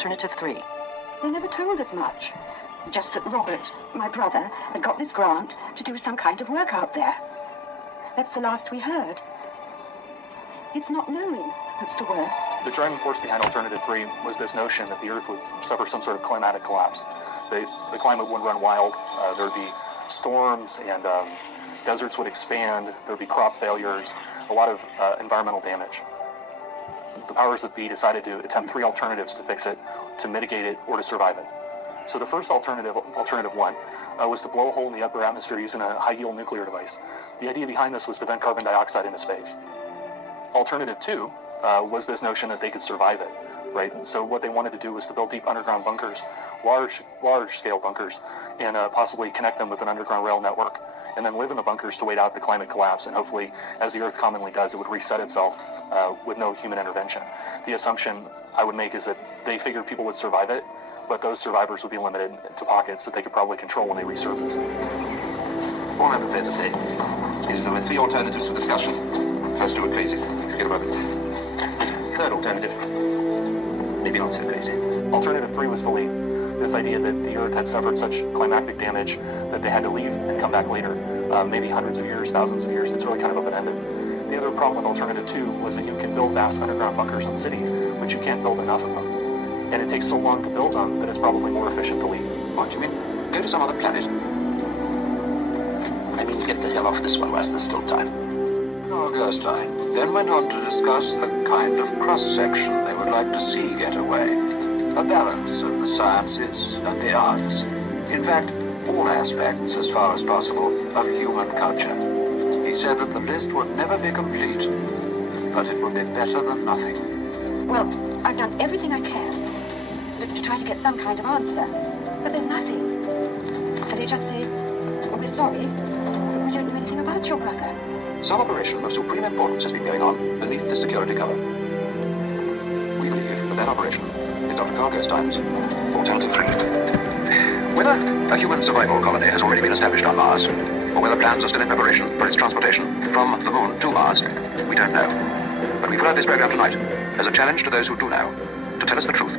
Alternative 3? They never told us much. Just that Robert, my brother, had got this grant to do some kind of work out there. That's the last we heard. It's not knowing that's the worst. The driving force behind Alternative 3 was this notion that the Earth would suffer some sort of climatic collapse. The climate would run wild. There would be storms and deserts would expand. There would be crop failures, a lot of environmental damage. The powers that be decided to attempt 3 alternatives to fix it, to mitigate it, or to survive it. So the first alternative 1, was to blow a hole in the upper atmosphere using a high-yield nuclear device. The idea behind this was to vent carbon dioxide into space. Alternative 2 was this notion that they could survive it, right? So what they wanted to do was to build deep underground bunkers, large-scale bunkers, and possibly connect them with an underground rail network, and then live in the bunkers to wait out the climate collapse, and hopefully, as the Earth commonly does, it would reset itself with no human intervention. The assumption I would make is that they figured people would survive it, but those survivors would be limited to pockets that they could probably control when they resurface. All I'm prepared to say is there were 3 alternatives for discussion. First 2 were crazy. Forget about it. Third alternative, maybe not so crazy. Alternative 3 was to leave. This idea that the Earth had suffered such climactic damage that they had to leave and come back later. Maybe hundreds of years, thousands of years. It's really kind of open-ended. The other problem with Alternative 2 was that you can build vast underground bunkers in cities, but you can't build enough of them. And it takes so long to build them that it's probably more efficient to leave. What do you mean? Go to some other planet? I mean, get the hell off this one whilst there's still time. Gerstein then went on to discuss the kind of cross-section they would like to see get away. A balance of the sciences and the arts. In fact, all aspects, as far as possible, of human culture. He said that the list would never be complete, but it would be better than nothing. Well, I've done everything I can to try to get some kind of answer, but there's nothing. And they just say, "Oh, we're sorry, but we don't know anything about your brother." Some operation of supreme importance has been going on beneath the security cover. We believe that that operation is Dr. Carl Gerstein's Alternative 3. Whether a human survival colony has already been established on Mars, or whether plans are still in preparation for its transportation from the moon to Mars, we don't know. But we put out this program tonight as a challenge to those who do know, to tell us the truth.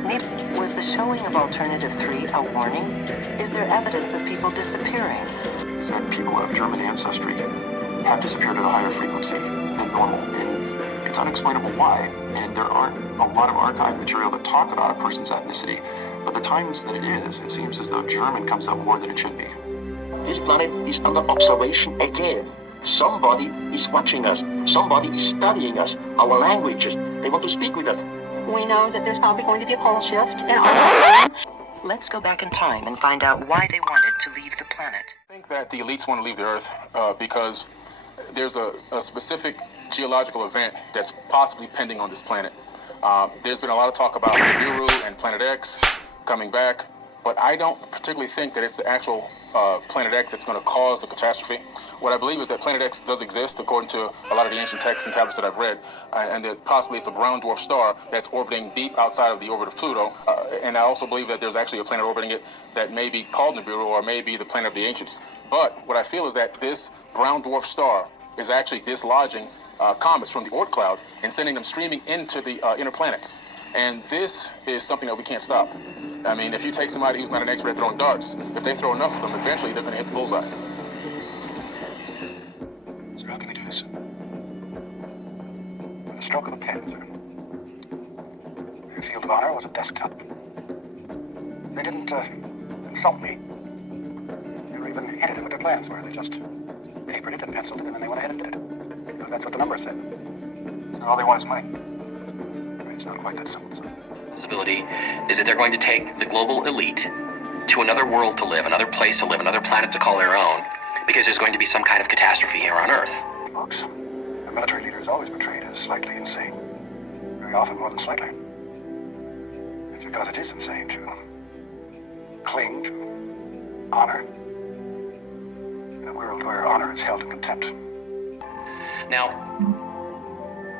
Was the showing of Alternative 3 a warning? Is there evidence of people disappearing? That people of German ancestry have disappeared at a higher frequency than normal. And it's unexplainable why. And there aren't a lot of archive material that talk about a person's ethnicity. But the times that it is, it seems as though German comes up more than it should be. This planet is under observation again. Somebody is watching us. Somebody is studying us, our languages. They want to speak with us. We know that there's probably going to be a pole shift in our Let's go back in time and find out why they wanted to leave the planet. I think that the elites want to leave the Earth because there's a specific geological event that's possibly pending on this planet. There's been a lot of talk about Nibiru and Planet X coming back, but I don't particularly think that it's the actual Planet X that's going to cause the catastrophe. What I believe is that Planet X does exist, according to a lot of the ancient texts and tablets that I've read, and that possibly it's a brown dwarf star that's orbiting deep outside of the orbit of Pluto. And I also believe that there's actually a planet orbiting it that may be called Nibiru or may be the planet of the ancients. But what I feel is that this brown dwarf star is actually dislodging comets from the Oort cloud and sending them streaming into the inner planets. And this is something that we can't stop. I mean, if you take somebody who's not an expert at throwing darts, if they throw enough of them, eventually they're going to hit the bullseye. So how can they do this? With a stroke of a pen, sir. Their field of honor was a desktop. They didn't insult me. Or even hinted at what their plans were. They just papered it and penciled it, and then they went ahead and did it. Because that's what the numbers said. And all they want is money. It's not quite that simple, sir. Possibility is that they're going to take the global elite to another world to live, another place to live, another planet to call their own, because there's going to be some kind of catastrophe here on Earth. Folks, a military leader is always portrayed as slightly insane. Very often more than slightly. It's because it is insane to cling to honor in a world where honor is held in contempt. Now,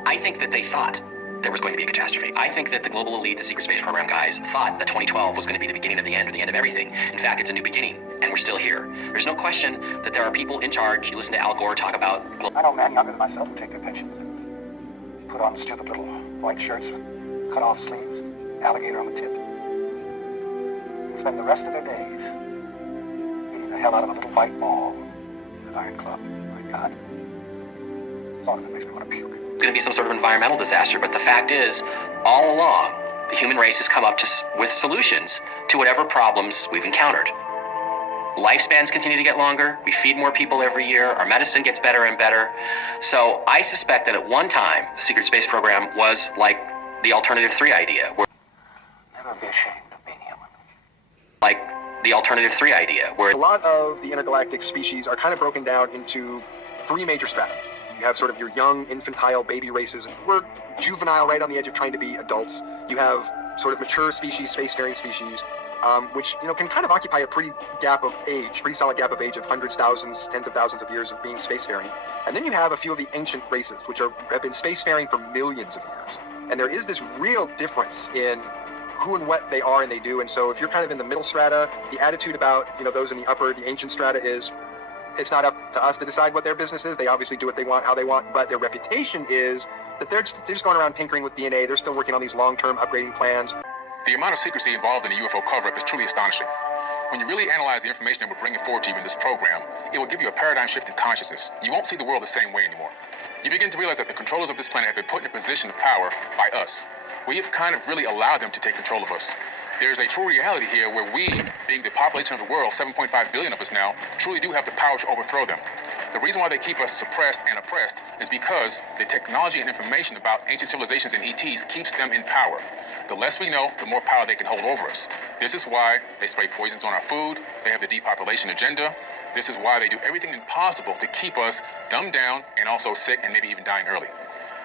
I think that they thought there was going to be a catastrophe. I think that the global elite, the secret space program guys, thought that 2012 was going to be the beginning of the end, or the end of everything. In fact, it's a new beginning, and we're still here. There's no question that there are people in charge. You listen to Al Gore talk about... I know men younger than myself who take their pensions, put on stupid little white shirts with cut-off sleeves, alligator on the tip. spend the rest of their days beating the hell out of a little white ball with an iron club. My God. Thought of it makes me want to puke. It's going to be some sort of environmental disaster, but the fact is, all along, the human race has come up with solutions to whatever problems we've encountered. Lifespans continue to get longer. We feed more people every year. Our medicine gets better and better. So I suspect that at one time, the secret space program was like the alternative 3 idea. Never be ashamed of being human. Like the alternative 3 idea, where a lot of the intergalactic species are kind of broken down into 3 major strata. You have sort of your young, infantile baby races. We're juvenile, right on the edge of trying to be adults. You have sort of mature species, spacefaring species, which, you know, can kind of occupy a pretty solid gap of age of hundreds, thousands, tens of thousands of years of being spacefaring. And then you have a few of the ancient races, which have been spacefaring for millions of years. And there is this real difference in who and what they are and they do. And so if you're kind of in the middle strata, the attitude about, you know, those in the upper, the ancient strata is, it's not up to us to decide what their business is. They obviously do what they want, how they want, but their reputation is that they're just going around tinkering with DNA. They're still working on these long-term upgrading plans. The amount of secrecy involved in the UFO cover-up is truly astonishing. When you really analyze the information that we're bringing forward to you in this program, it will give you a paradigm shift in consciousness. You won't see the world the same way anymore. You begin to realize that the controllers of this planet have been put in a position of power by us. We have kind of really allowed them to take control of us. There's a true reality here where we, being the population of the world, 7.5 billion of us now, truly do have the power to overthrow them. The reason why they keep us suppressed and oppressed is because the technology and information about ancient civilizations and ETs keeps them in power. The less we know, the more power they can hold over us. This is why they spray poisons on our food. They have the depopulation agenda. This is why they do everything impossible to keep us dumbed down and also sick and maybe even dying early.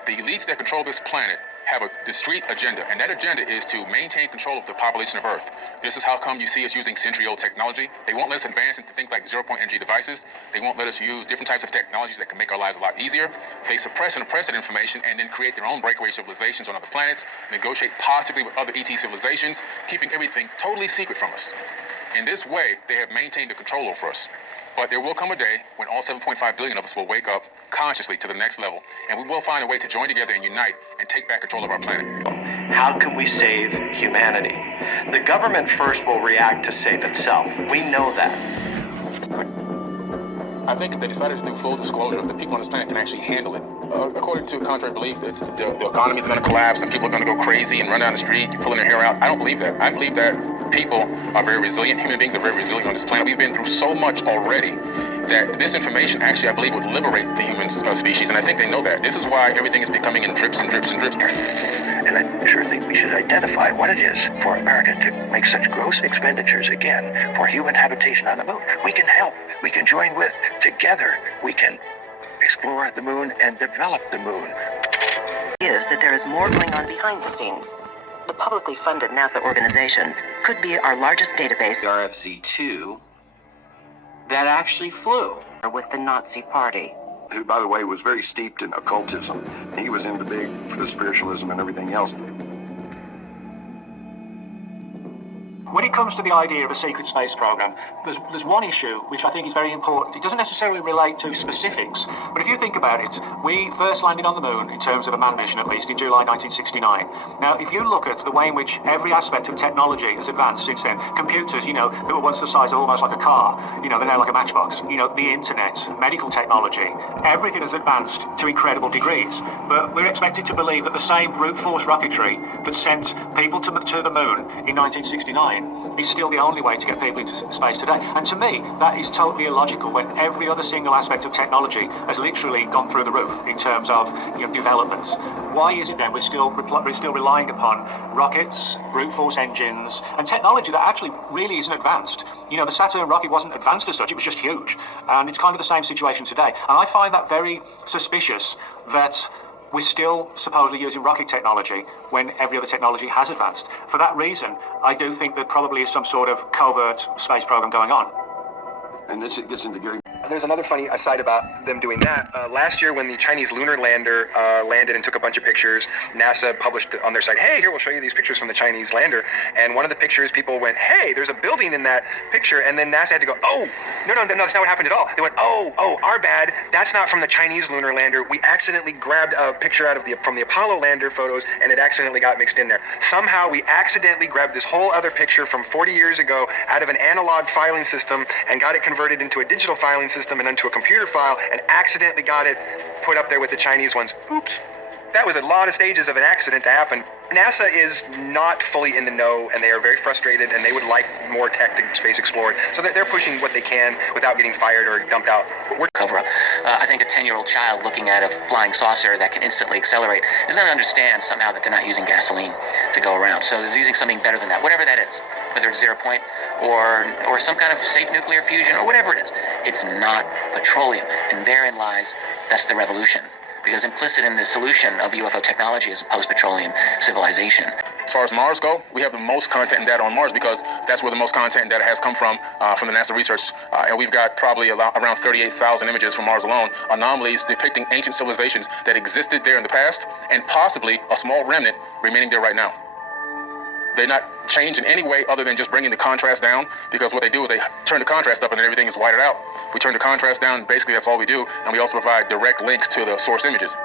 The elites that control this planet have a discrete agenda, and that agenda is to maintain control of the population of Earth. This is how come you see us using century-old technology. They won't let us advance into things like zero-point energy devices. They won't let us use different types of technologies that can make our lives a lot easier. They suppress and oppress that information and then create their own breakaway civilizations on other planets, negotiate possibly with other ET civilizations, keeping everything totally secret from us. In this way, they have maintained the control over us. But there will come a day when all 7.5 billion of us will wake up consciously to the next level, and we will find a way to join together and unite and take back control of our planet. How can we save humanity? The government first will react to save itself. We know that. I think if they decided to do full disclosure, the people on this planet can actually handle it. According to contrary belief, the economy is going to collapse and people are going to go crazy and run down the street, pulling their hair out. I don't believe that. I believe that people are very resilient. Human beings are very resilient on this planet. We've been through so much already that this information actually, I believe, would liberate the human species, and I think they know that. This is why everything is becoming in drips and drips and drips. And I sure think we should identify what it is for America to make such gross expenditures again for human habitation on the moon. We can help. We can join with. Together, we can explore the moon and develop the moon. Is that there is more going on behind the scenes. The publicly funded NASA organization could be our largest database. RFZ-2 that actually flew With the Nazi Party. Who, by the way, was very steeped in occultism. He was into big for the spiritualism and everything else. When it comes to the idea of a secret space program, there's one issue which I think is very important. It doesn't necessarily relate to specifics, but if you think about it, we first landed on the moon, in terms of a manned mission at least, in July 1969. Now, if you look at the way in which every aspect of technology has advanced since then, computers, you know, that were once the size of almost like a car, you know, they're now like a matchbox, you know, the internet, medical technology, everything has advanced to incredible degrees. But we're expected to believe that the same brute force rocketry that sent people to the moon in 1969 is still the only way to get people into space today. And to me, that is totally illogical when every other single aspect of technology has literally gone through the roof in terms of, you know, developments. Why is it then we're still relying upon rockets, brute force engines, and technology that actually really isn't advanced? You know, the Saturn rocket wasn't advanced as such, it was just huge. And it's kind of the same situation today. And I find that very suspicious that we're still supposedly using rocket technology when every other technology has advanced. For that reason, I do think there probably is some sort of covert space program going on. And this it gets into Gary. There's another funny aside about them doing that. Last year, when the Chinese lunar lander landed and took a bunch of pictures, NASA published on their site, hey, here, we'll show you these pictures from the Chinese lander. And one of the pictures, people went, hey, there's a building in that picture. And then NASA had to go, oh, no, that's not what happened at all. They went, oh, our bad. That's not from the Chinese lunar lander. We accidentally grabbed a picture from the Apollo lander photos, and it accidentally got mixed in there. Somehow, we accidentally grabbed this whole other picture from 40 years ago out of an analog filing system and got it converted into a digital filing system and into a computer file, and accidentally got it put up there with the Chinese ones. Oops. That was a lot of stages of an accident to happen. NASA is not fully in the know, and they are very frustrated, and they would like more tech to space explored, so that they're pushing what they can without getting fired or dumped out. Cover up. I think a 10-year-old child looking at a flying saucer that can instantly accelerate is going to understand somehow that they're not using gasoline to go around. So they're using something better than that, whatever that is, whether it's 0 point or some kind of safe nuclear fusion or whatever it is. It's not petroleum, and therein lies, that's the revolution. Because implicit in the solution of UFO technology is a post-petroleum civilization. As far as Mars go, we have the most content and data on Mars because that's where the most content and data has come from the NASA research. And we've got probably around 38,000 images from Mars alone, anomalies depicting ancient civilizations that existed there in the past, and possibly a small remnant remaining there right now. They're not changed in any way other than just bringing the contrast down, because what they do is they turn the contrast up and then everything is whited out. We turn the contrast down, basically that's all we do, and we also provide direct links to the source images.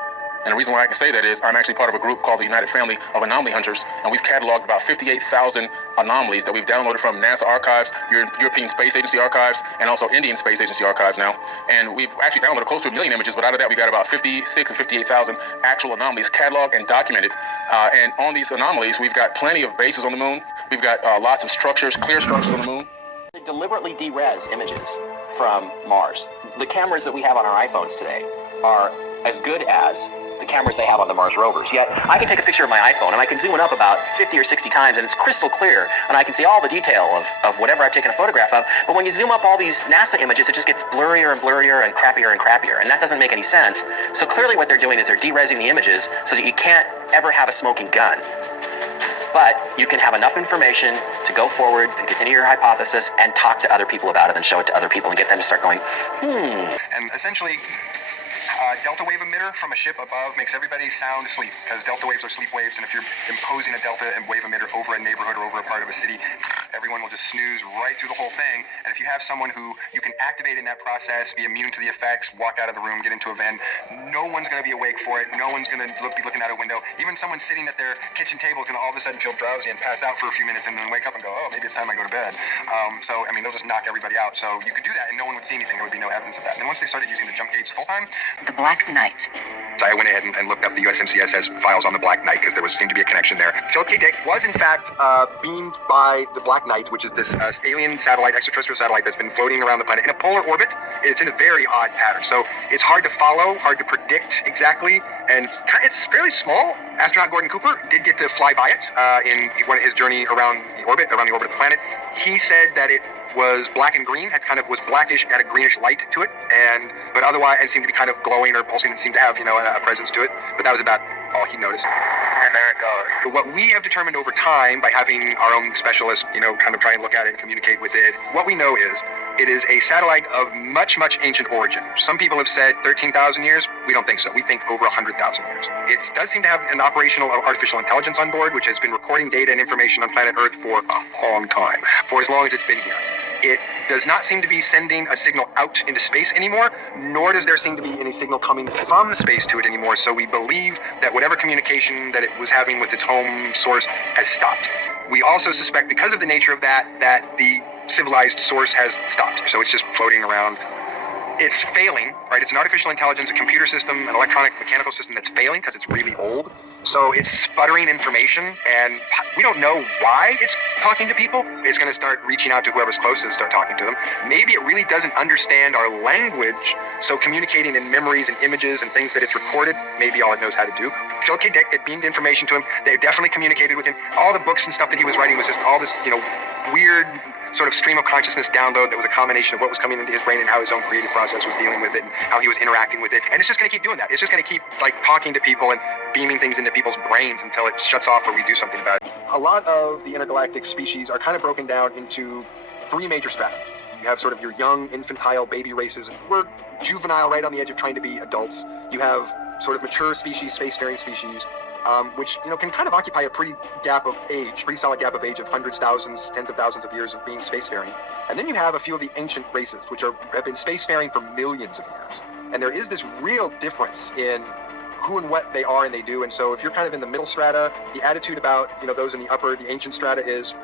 And the reason why I can say that is I'm actually part of a group called the United Family of Anomaly Hunters, and we've cataloged about 58,000 anomalies that we've downloaded from NASA archives, European Space Agency archives, and also Indian Space Agency archives now. And we've actually downloaded close to 1 million images, but out of that we got about 56 and 58,000 actual anomalies cataloged and documented. And on these anomalies, we've got plenty of bases on the moon. We've got lots of structures, clear structures on the moon. They deliberately de-res images from Mars. The cameras that we have on our iPhones today are as good as the cameras they have on the Mars rovers. Yet, I can take a picture of my iPhone and I can zoom it up about 50 or 60 times and it's crystal clear and I can see all the detail of whatever I've taken a photograph of. But when you zoom up all these NASA images, it just gets blurrier and blurrier and crappier and crappier. And that doesn't make any sense. So clearly what they're doing is they're de-resing the images so that you can't ever have a smoking gun. But you can have enough information to go forward and continue your hypothesis and talk to other people about it and show it to other people and get them to start going, And essentially, delta wave emitter from a ship above makes everybody sound asleep, because delta waves are sleep waves, and if you're imposing a delta and wave emitter over a neighborhood or over a part of a city, everyone will just snooze right through the whole thing. And if you have someone who you can activate in that process, be immune to the effects, walk out of the room, get into a van, no one's going to be awake for it. No one's going to be looking out a window. Even someone sitting at their kitchen table is going to all of a sudden feel drowsy and pass out for a few minutes and then wake up and go, oh, maybe it's time I go to bed. So, I mean, they'll just knock everybody out. So you could do that and no one would see anything. There would be no evidence of that. And then once they started using the jump gates full time, The Black Knight. so I went ahead and looked up the USMCSS files on the Black Knight because there seemed to be a connection there. Philip K. Dick was in fact beamed by the Black Knight, which is this alien satellite, extraterrestrial satellite that's been floating around the planet in a polar orbit. It's in a very odd pattern, so it's hard to follow, hard to predict exactly, and it's fairly small. Astronaut Gordon Cooper did get to fly by it in his journey around the orbit of the planet. He said that it was black and green, was blackish, had a greenish light to it, but otherwise it seemed to be kind of glowing or pulsing. It seemed to have a presence to it, but that was about all he noticed. And there it goes. But what we have determined over time by having our own specialists, kind of try and look at it and communicate with it, what we know is it is a satellite of much, much ancient origin. Some people have said 13,000 years. We don't think so. We think over 100,000 years. It does seem to have an operational artificial intelligence on board, which has been recording data and information on planet Earth for a long time, for as long as it's been here. It does not seem to be sending a signal out into space anymore, nor does there seem to be any signal coming from space to it anymore. So we believe that whatever communication that it was having with its home source has stopped. We also suspect, because of the nature of that the civilized source has stopped. So it's just floating around. It's failing, right? It's an artificial intelligence, a computer system, an electronic mechanical system that's failing because it's really old. So it's sputtering information, and we don't know why it's talking to people. It's going to start reaching out to whoever's closest and start talking to them. Maybe it really doesn't understand our language, so communicating in memories and images and things that it's recorded, maybe all it knows how to do. Phil K. Dick, it beamed information to him. They definitely communicated with him. All the books and stuff that he was writing was just all this, weird sort of stream of consciousness download that was a combination of what was coming into his brain and how his own creative process was dealing with it and how he was interacting with it. And it's just going to keep doing that. It's just going to keep talking to people and beaming things into people's brains until it shuts off or we do something about it. A lot of the intergalactic species are kind of broken down into three major strata. You have sort of your young, infantile baby races, and we're juvenile, right on the edge of trying to be adults. You have sort of mature species, spacefaring species, which can kind of occupy a pretty solid gap of age of hundreds, thousands, tens of thousands of years of being spacefaring. And then you have a few of the ancient races, which have been spacefaring for millions of years. And there is this real difference in who and what they are and they do. And so if you're kind of in the middle strata, the attitude about those in the ancient strata is,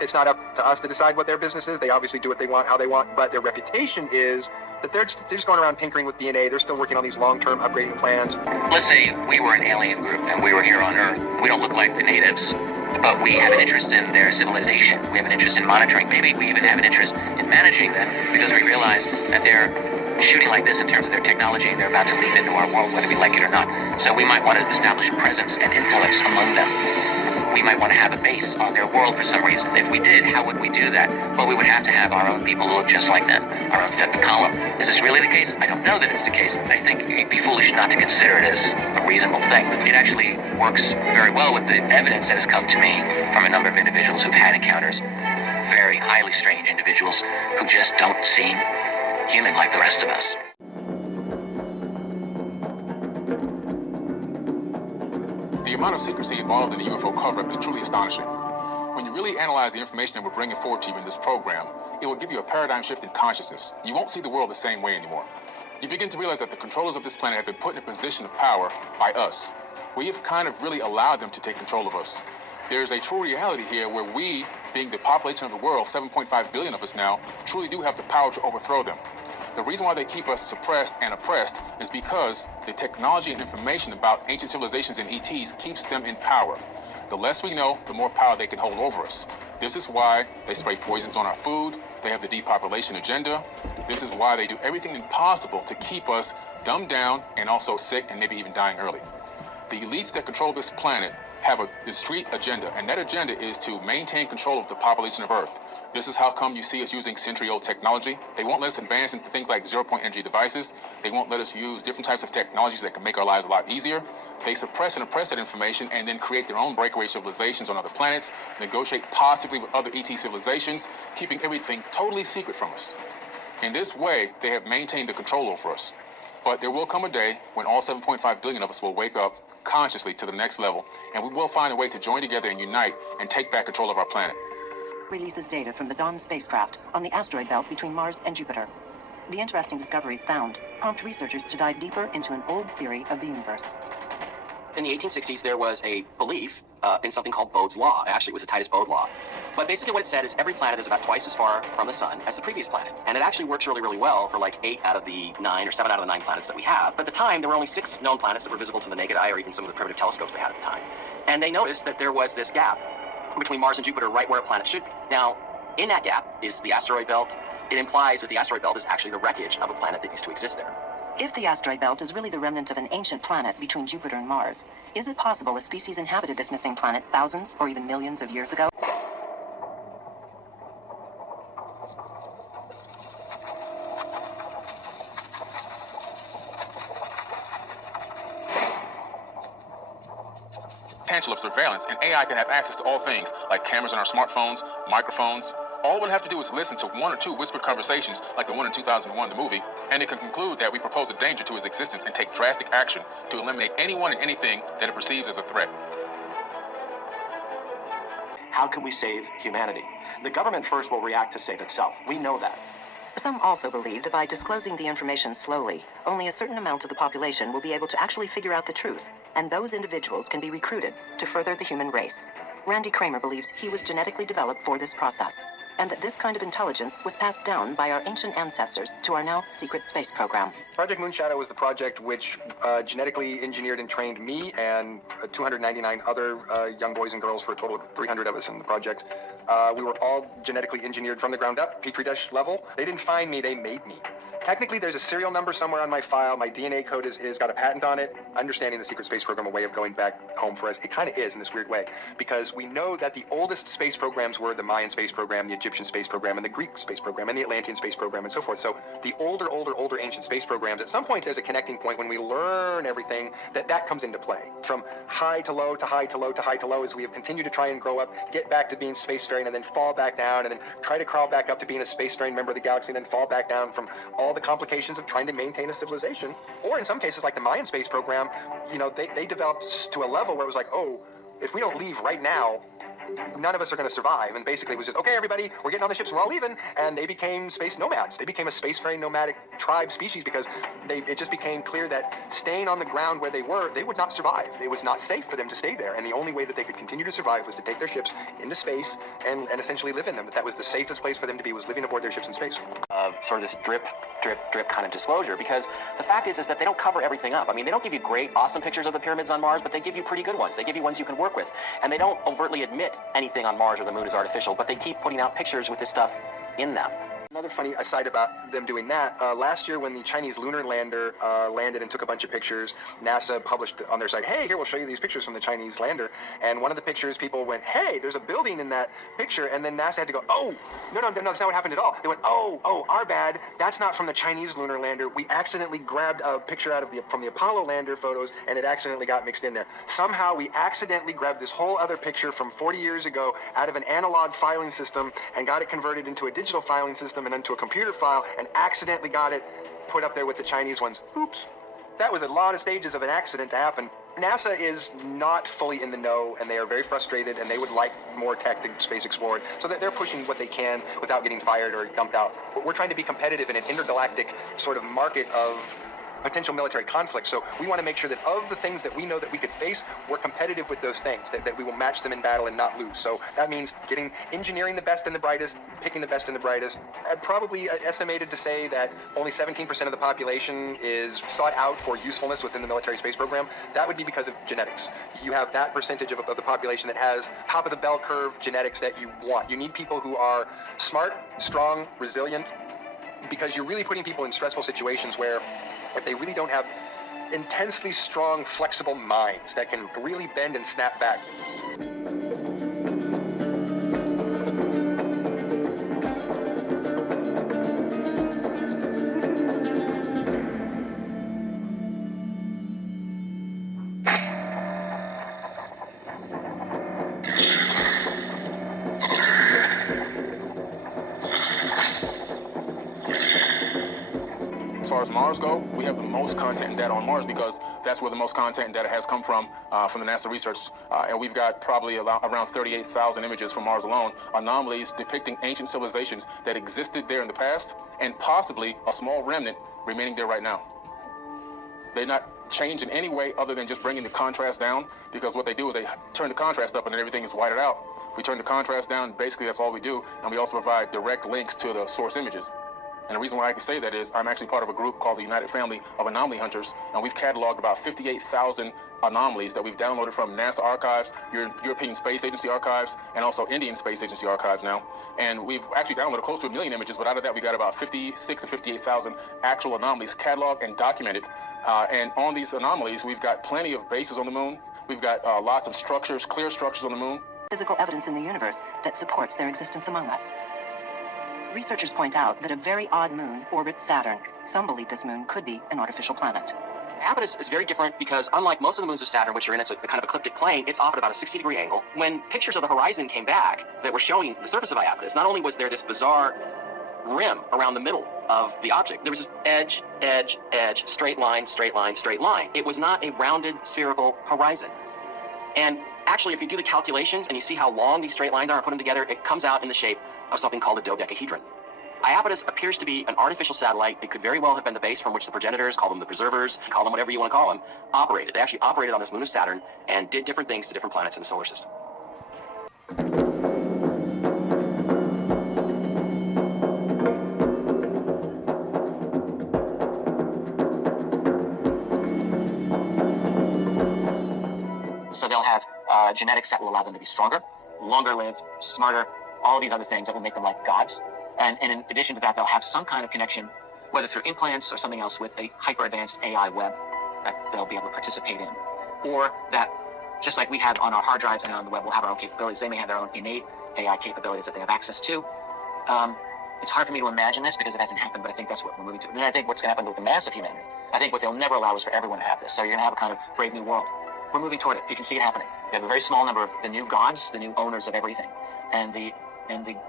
it's not up to us to decide what their business is. They obviously do what they want, how they want, but their reputation is that they're just going around tinkering with DNA. They're still working on these long-term upgrading plans. Let's say we were an alien group and we were here on Earth. We don't look like the natives, but we have an interest in their civilization. We have an interest in monitoring. Maybe we even have an interest in managing them because we realize that they're shooting like this in terms of their technology. They're about to leap into our world, whether we like it or not. So we might want to establish presence and influence among them. We might want to have a base on their world for some reason. If we did, how would we do that? Well, we would have to have our own people who look just like them, our own fifth column. Is this really the case? I don't know that it's the case. I think you'd be foolish not to consider it as a reasonable thing. It actually works very well with the evidence that has come to me from a number of individuals who've had encounters with very highly strange individuals who just don't seem human like the rest of us. The amount of secrecy involved in the UFO cover-up is truly astonishing. When you really analyze the information that we're bringing forward to you in this program, it will give you a paradigm shift in consciousness. You won't see the world the same way anymore. You begin to realize that the controllers of this planet have been put in a position of power by us. We have kind of really allowed them to take control of us. There's a true reality here where we, being the population of the world, 7.5 billion of us now, truly do have the power to overthrow them. The reason why they keep us suppressed and oppressed is because the technology and information about ancient civilizations and ETs keeps them in power. The less we know, the more power they can hold over us. This is why they spray poisons on our food. They have the depopulation agenda. This is why they do everything impossible to keep us dumbed down and also sick and maybe even dying early. The elites that control this planet have a discrete agenda, and that agenda is to maintain control of the population of Earth. This is how come you see us using century-old technology. They won't let us advance into things like zero-point energy devices. They won't let us use different types of technologies that can make our lives a lot easier. They suppress and oppress that information and then create their own breakaway civilizations on other planets, negotiate possibly with other ET civilizations, keeping everything totally secret from us. In this way, they have maintained the control over us. But there will come a day when all 7.5 billion of us will wake up consciously to the next level, and we will find a way to join together and unite and take back control of our planet. Releases data from the Dawn spacecraft on the asteroid belt between Mars and Jupiter. The interesting discoveries found prompt researchers to dive deeper into an old theory of the universe. In the 1860s, there was a belief in something called Bode's Law. Actually, it was the Titus-Bode Law. But basically what it said is every planet is about twice as far from the sun as the previous planet. And it actually works really, really well for like 8 out of the 9 or 7 out of the 9 planets that we have. But at the time, there were only 6 known planets that were visible to the naked eye or even some of the primitive telescopes they had at the time. And they noticed that there was this gap between Mars and Jupiter right where a planet should be. Now, in that gap is the asteroid belt. It implies that the asteroid belt is actually the wreckage of a planet that used to exist there. If the asteroid belt is really the remnant of an ancient planet between Jupiter and Mars, is it possible a species inhabited this missing planet thousands or even millions of years ago? Potential of surveillance, and AI can have access to all things like cameras on our smartphones, microphones. All it would have to do is listen to 1 or 2 whispered conversations like the one in 2001, the movie, and it can conclude that we propose a danger to its existence and take drastic action to eliminate anyone and anything that it perceives as a threat. How can we save humanity? The government first will react to save itself. We know that. Some also believe that by disclosing the information slowly, only a certain amount of the population will be able to actually figure out the truth, and those individuals can be recruited to further the human race. Randy Kramer believes he was genetically developed for this process, and that this kind of intelligence was passed down by our ancient ancestors to our now secret space program. Project Moonshadow was the project which genetically engineered and trained me and 299 other young boys and girls, for a total of 300 of us in the project. We were all genetically engineered from the ground up, Petri dish level. They didn't find me, they made me. Technically, there's a serial number somewhere on my file. My DNA code is got a patent on it. Understanding the secret space program, a way of going back home for us. It kind of is in this weird way, because we know that the oldest space programs were the Mayan space program, the Egyptian space program, and the Greek space program, and the Atlantean space program, and so forth. So the older ancient space programs, at some point there's a connecting point when we learn everything that comes into play. From high to low to high to low to high to low, as we have continued to try and grow up, get back to being spacefaring, and then fall back down, and then try to crawl back up to being a spacefaring member of the galaxy, and then fall back down from all the complications of trying to maintain a civilization. Or in some cases, like the Mayan space program, they developed to a level where it was like, oh, if we don't leave right now, none of us are going to survive. And basically it was just, okay, everybody, we're getting on the ships and we're all leaving. And they became space nomads. They became a spacefaring nomadic tribe species because it just became clear that staying on the ground where they were, they would not survive. It was not safe for them to stay there. And the only way that they could continue to survive was to take their ships into space and essentially live in them. That was the safest place for them to be, was living aboard their ships in space. Sort of this drip kind of disclosure, because the fact is that they don't cover everything up. I mean, they don't give you great, awesome pictures of the pyramids on Mars, but they give you pretty good ones. They give you ones you can work with. And they don't overtly admit anything on Mars or the moon is artificial, but they keep putting out pictures with this stuff in them. Another funny aside about them doing that, last year when the Chinese lunar lander landed and took a bunch of pictures, NASA published on their site, hey, here, we'll show you these pictures from the Chinese lander. And one of the pictures, people went, hey, there's a building in that picture. And then NASA had to go, oh, no, that's not what happened at all. They went, oh, our bad. That's not from the Chinese lunar lander. We accidentally grabbed a picture from the Apollo lander photos, and it accidentally got mixed in there. Somehow we accidentally grabbed this whole other picture from 40 years ago out of an analog filing system and got it converted into a digital filing system and into a computer file, and accidentally got it put up there with the Chinese ones. Oops. That was a lot of stages of an accident to happen. NASA is not fully in the know, and they are very frustrated, and they would like more tech to space explored, so that they're pushing what they can without getting fired or dumped out. We're trying to be competitive in an intergalactic sort of market of potential military conflict. So we want to make sure that of the things that we know that we could face, we're competitive with those things, that we will match them in battle and not lose. So that means engineering the best and the brightest, picking the best and the brightest. I'd probably estimated to say that only 17% of the population is sought out for usefulness within the military space program. That would be because of genetics. You have that percentage of the population that has top of the bell curve genetics that you want. You need people who are smart, strong, resilient, because you're really putting people in stressful situations where if they really don't have intensely strong, flexible minds that can really bend and snap back. As far as Mars go, we have the most content and data on Mars because that's where the most content and data has come from the NASA research. And we've got probably around 38,000 images from Mars alone, anomalies depicting ancient civilizations that existed there in the past, and possibly a small remnant remaining there right now. They're not changed in any way other than just bringing the contrast down, because what they do is they turn the contrast up and then everything is whited out. We turn the contrast down, basically that's all we do, and we also provide direct links to the source images. And the reason why I can say that is I'm actually part of a group called the United Family of Anomaly Hunters, and we've cataloged about 58,000 anomalies that we've downloaded from NASA archives, European Space Agency archives, and also Indian Space Agency archives now. And we've actually downloaded close to 1 million images, but out of that we got about 56 to 58,000 actual anomalies cataloged and documented. And on these anomalies, we've got plenty of bases on the moon. We've got lots of structures, clear structures on the moon. Physical evidence in the universe that supports their existence among us. Researchers point out that a very odd moon orbits Saturn. Some believe this moon could be an artificial planet. Iapetus is very different because unlike most of the moons of Saturn, which are in a kind of ecliptic plane, it's off at about a 60-degree angle. When pictures of the horizon came back that were showing the surface of Iapetus, not only was there this bizarre rim around the middle of the object, there was this edge, edge, edge, straight line, straight line, straight line. It was not a rounded spherical horizon. And actually, if you do the calculations and you see how long these straight lines are and put them together, it comes out in the shape of something called a dodecahedron. Iapetus appears to be an artificial satellite. It could very well have been the base from which the progenitors, call them the preservers, call them whatever you want to call them, operated. They actually operated on this moon of Saturn and did different things to different planets in the solar system. So they'll have genetics that will allow them to be stronger, longer lived, smarter, all of these other things that will make them like gods. And in addition to that, they'll have some kind of connection whether through implants or something else with a hyper-advanced AI web that they'll be able to participate in, or that just like we have on our hard drives and on the web, we'll have our own capabilities. They may have their own innate AI capabilities that they have access to. It's hard for me to imagine this because it hasn't happened, but I think that's what we're moving to. And I think what's going to happen with the mass of humanity, I think what they'll never allow is for everyone to have this. So you're going to have a kind of brave new world. We're moving toward it. You can see it happening. You have a very small number of the new gods, the new owners of everything, and the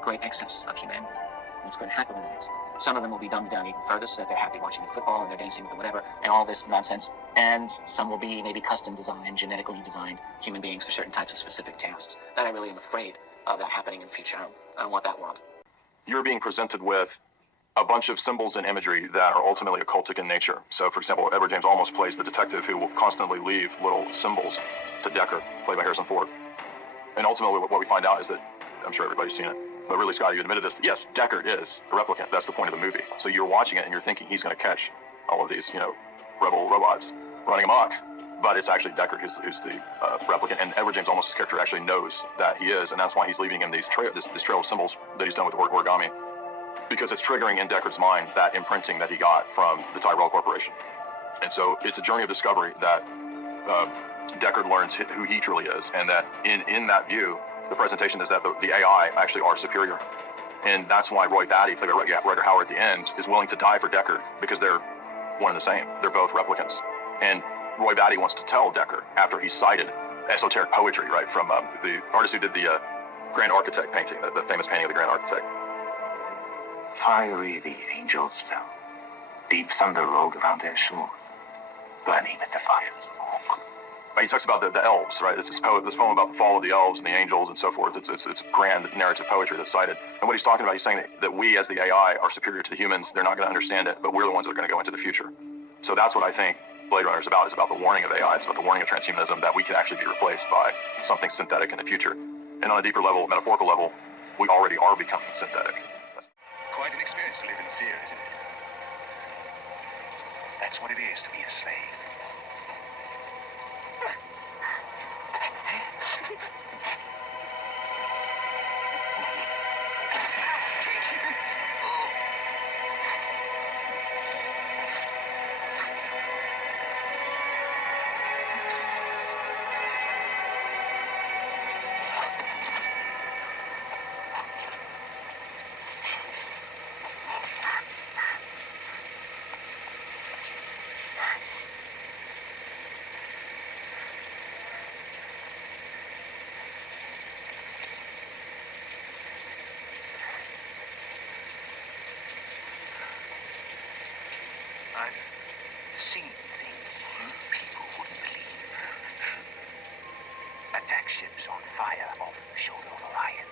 great excess of humanity. What's going to happen with it? Some of them will be dumbed down even further so that they're happy watching the football and they're dancing with the whatever and all this nonsense. And some will be maybe custom designed, genetically designed human beings for certain types of specific tasks. That I really am afraid of that happening in the future. I don't want that world. You're being presented with a bunch of symbols and imagery that are ultimately occultic in nature. So, for example, Edward James almost plays the detective who will constantly leave little symbols to Deckard, played by Harrison Ford. And ultimately what we find out is that, I'm sure everybody's seen it, but really, Scott, you admitted this, yes, Deckard is a replicant. That's the point of the movie. So you're watching it and you're thinking he's going to catch all of these, rebel robots running amok. But it's actually Deckard who's the replicant. And Edward James Olmos' character actually knows that he is, and that's why he's leaving him this trail of symbols that he's done with origami. Because it's triggering in Deckard's mind that imprinting that he got from the Tyrell Corporation. And so it's a journey of discovery that Deckard learns who he truly is, and that in that view, the presentation is that the AI actually are superior. And that's why Roy Batty, played by Rutger Hauer at the end, is willing to die for Deckard, because they're one and the same. They're both replicants. And Roy Batty wants to tell Deckard, after he cited esoteric poetry, right, from the artist who did the Grand Architect painting, the famous painting of the Grand Architect. Fiery the angels fell. Deep thunder rolled around their shore, burning with the fires of oak. He talks about the elves, right? This poem about the fall of the elves and the angels and so forth. It's grand narrative poetry that's cited. And what he's talking about, he's saying that we as the AI are superior to the humans. They're not going to understand it, but we're the ones that are going to go into the future. So that's what I think Blade Runner is about the warning of AI. It's about the warning of transhumanism, that we can actually be replaced by something synthetic in the future. And on a deeper level, metaphorical level, we already are becoming synthetic. Quite an experience to live in fear, isn't it? That's what it is to be a slave. I've seen things you people wouldn't believe. Attack ships on fire off the shoulder of Orion.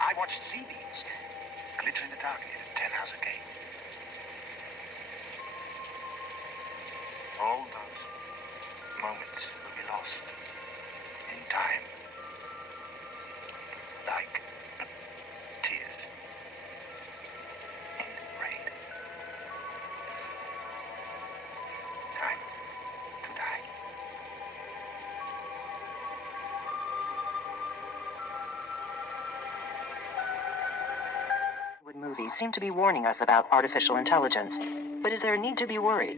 I watched sea beams glitter in the dark near the 10,000 gate. All those moments will be lost in time, like tears in rain. Time to die. Movies seem to be warning us about artificial intelligence. But is there a need to be worried?